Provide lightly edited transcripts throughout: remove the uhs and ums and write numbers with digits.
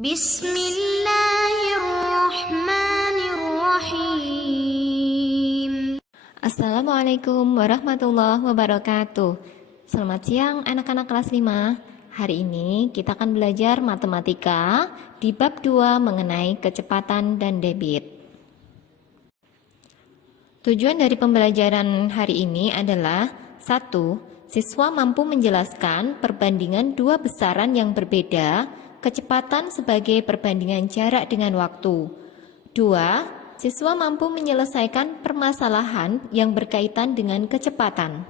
Bismillahirrahmanirrahim. Assalamualaikum warahmatullahi wabarakatuh. Selamat siang anak-anak kelas 5. Hari ini kita akan belajar matematika di bab 2 mengenai kecepatan dan debit. Tujuan dari pembelajaran hari ini adalah 1. Siswa mampu menjelaskan perbandingan dua besaran yang berbeda, kecepatan sebagai perbandingan jarak dengan waktu. 2. Siswa mampu menyelesaikan permasalahan yang berkaitan dengan kecepatan.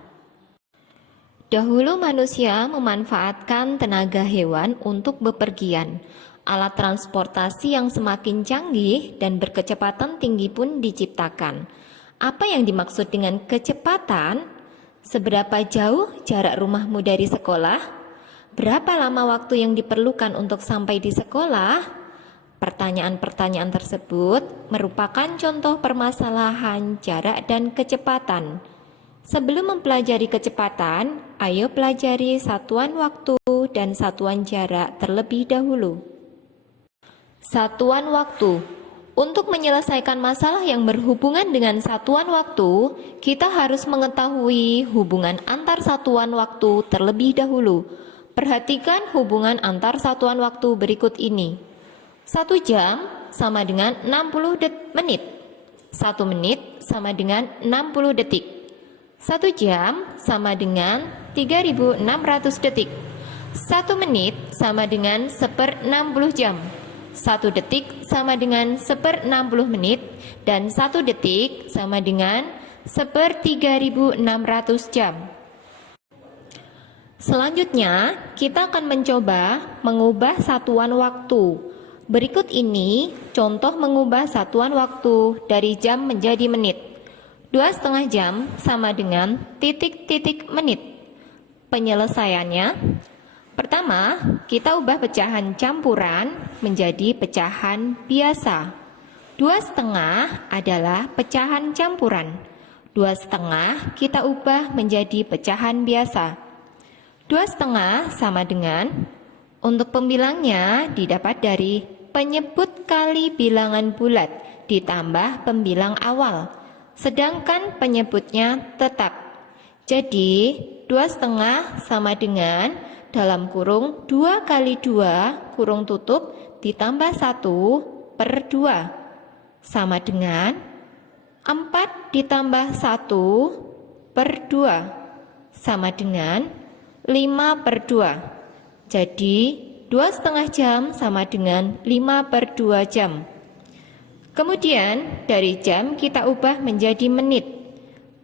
Dahulu manusia memanfaatkan tenaga hewan untuk bepergian. Alat transportasi yang semakin canggih dan berkecepatan tinggi pun diciptakan. Apa yang dimaksud dengan kecepatan? Seberapa jauh jarak rumahmu dari sekolah? Berapa lama waktu yang diperlukan untuk sampai di sekolah? Pertanyaan-pertanyaan tersebut merupakan contoh permasalahan jarak dan kecepatan. Sebelum mempelajari kecepatan, ayo pelajari satuan waktu dan satuan jarak terlebih dahulu. Satuan waktu. Untuk menyelesaikan masalah yang berhubungan dengan satuan waktu, kita harus mengetahui hubungan antar satuan waktu terlebih dahulu. Perhatikan hubungan antar satuan waktu berikut ini. 1 jam sama dengan 60 menit. 1 menit sama dengan 60 detik. 1 jam sama dengan 3.600 detik. 1 menit sama dengan 1/60 jam. 1 detik sama dengan 1/60 menit. Dan 1 detik sama dengan 1/3600 jam. Selanjutnya, kita akan mencoba mengubah satuan waktu. Berikut ini contoh mengubah satuan waktu dari jam menjadi menit. 2,5 jam sama dengan titik-titik menit. Penyelesaiannya, pertama, kita ubah pecahan campuran menjadi pecahan biasa. 2,5 adalah pecahan campuran. 2,5 kita ubah menjadi pecahan biasa. 2,5 sama dengan, untuk pembilangnya didapat dari penyebut kali bilangan bulat ditambah pembilang awal, sedangkan penyebutnya tetap. Jadi 2,5 sama dengan dalam kurung 2 kali 2 kurung tutup ditambah 1/2 sama dengan 4 ditambah 1/2 sama dengan 5/2. Jadi 2,5 jam sama dengan 5/2 jam. Kemudian dari jam kita ubah menjadi menit.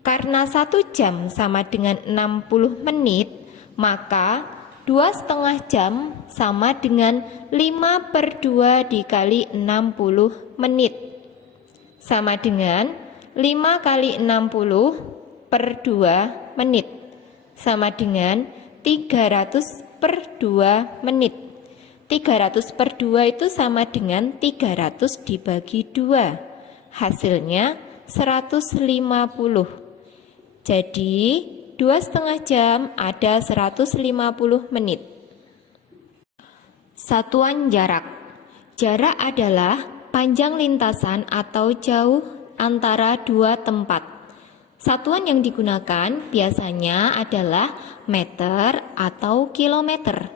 Karena 1 jam sama dengan 60 menit, maka 2,5 jam sama dengan 5/2 dikali 60 menit. Sama dengan 5 kali 60/2 menit. Sama dengan 300/2 menit. 300/2 itu sama dengan 300 dibagi 2. Hasilnya 150. Jadi 2,5 jam ada 150 menit. Satuan jarak. Jarak adalah panjang lintasan atau jauh antara dua tempat. Satuan yang digunakan biasanya adalah meter atau kilometer.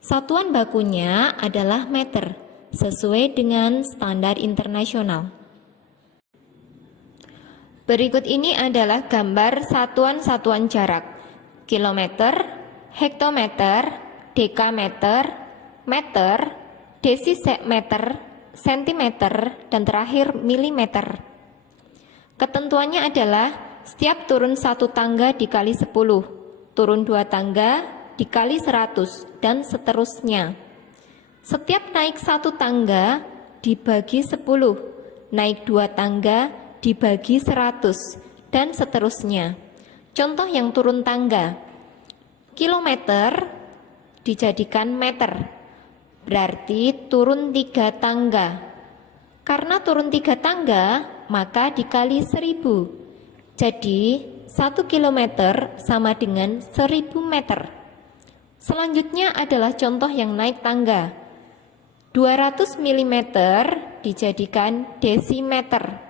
Satuan bakunya adalah meter, sesuai dengan standar internasional. Berikut ini adalah gambar satuan-satuan jarak: kilometer, hektometer, dekameter, meter, desimeter, sentimeter, dan terakhir milimeter. Ketentuannya adalah setiap turun 1 tangga dikali 10, turun 2 tangga dikali 100, dan seterusnya. Setiap naik 1 tangga dibagi 10, naik 2 tangga dibagi 100, dan seterusnya. Contoh yang turun tangga. Kilometer dijadikan meter, berarti turun 3 tangga. Karena turun 3 tangga, maka dikali 1000. Jadi 1 kilometer sama dengan 1000 meter. Selanjutnya adalah contoh yang naik tangga. 200 mm dijadikan desimeter.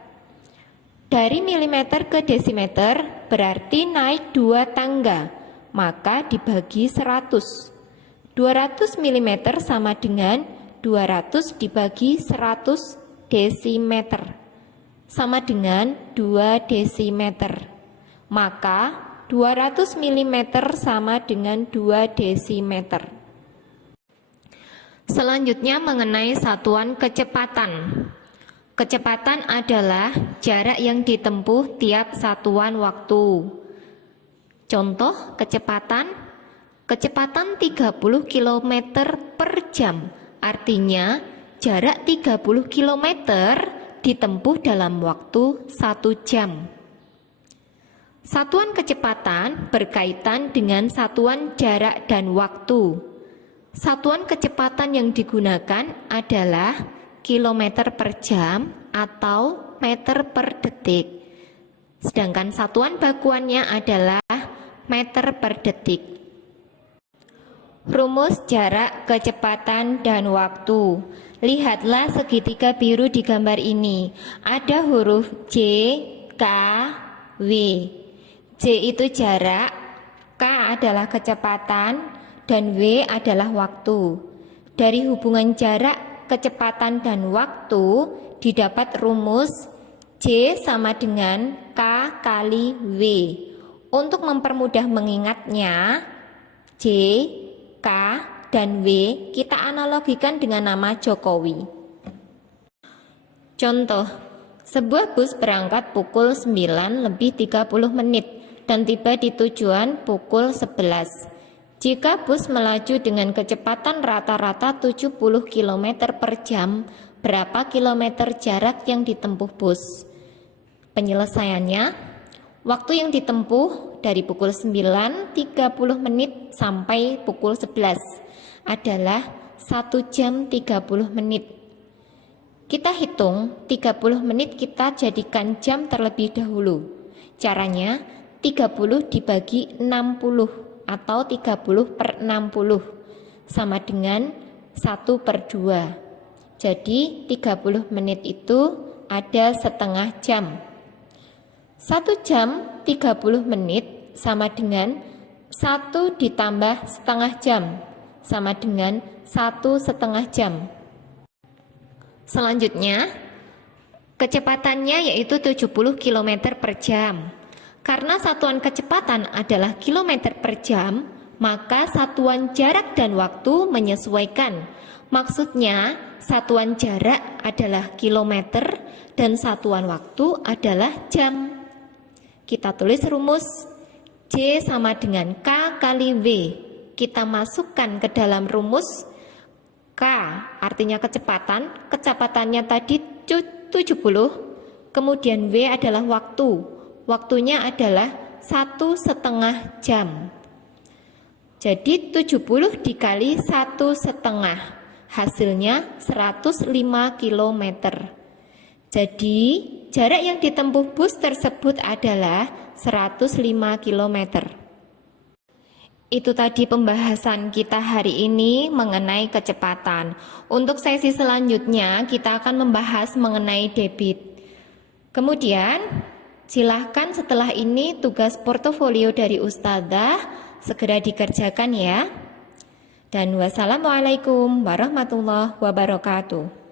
Dari milimeter ke desimeter berarti naik 2 tangga, maka dibagi 100. 200 mm sama dengan 200 dibagi 100 desimeter, sama dengan 2 desimeter. Maka 200 mm sama dengan 2 desimeter. Selanjutnya mengenai satuan kecepatan. Kecepatan adalah jarak yang ditempuh tiap satuan waktu. Contoh kecepatan 30 km per jam, artinya jarak 30 km ditempuh dalam waktu 1 jam. Satuan kecepatan berkaitan dengan satuan jarak dan waktu. Satuan kecepatan yang digunakan adalah kilometer per jam atau meter per detik. Sedangkan satuan bakuannya adalah meter per detik. Rumus jarak, kecepatan, dan waktu. Lihatlah segitiga biru di gambar ini. Ada huruf J, K, W. J itu jarak, K adalah kecepatan, dan W adalah waktu. Dari hubungan jarak, kecepatan, dan waktu didapat rumus J sama dengan K kali W. Untuk mempermudah mengingatnya, J, K, dan W kita analogikan dengan nama Jokowi. Contoh, sebuah bus berangkat pukul 9:30 dan tiba di tujuan pukul 11. Jika bus melaju dengan kecepatan rata-rata 70 km per jam, berapa kilometer jarak yang ditempuh bus? Penyelesaiannya, waktu yang ditempuh dari pukul 9:30 sampai pukul 11 adalah 1 jam 30 menit. Kita hitung 30 menit kita jadikan jam terlebih dahulu. Caranya 30 dibagi 60 atau 30 per 60 sama dengan 1/2. Jadi 30 menit itu ada setengah jam. 1 jam 30 menit sama dengan 1 ditambah setengah jam sama dengan 1,5 jam. Selanjutnya, kecepatannya yaitu 70 km per jam. Karena satuan kecepatan adalah kilometer per jam, maka satuan jarak dan waktu menyesuaikan. Maksudnya, satuan jarak adalah kilometer dan satuan waktu adalah jam. Kita tulis rumus J sama dengan K kali W. Kita masukkan ke dalam rumus K, artinya kecepatan. Kecepatannya tadi 70, kemudian W adalah waktu. Waktunya adalah 1,5 jam. Jadi 70 dikali 1,5, hasilnya 105 km. Jadi jarak yang ditempuh bus tersebut adalah 105 km. Itu tadi pembahasan kita hari ini mengenai kecepatan. Untuk sesi selanjutnya kita akan membahas mengenai debit. Kemudian silahkan setelah ini tugas portofolio dari Ustadzah segera dikerjakan ya. Dan wassalamualaikum warahmatullahi wabarakatuh.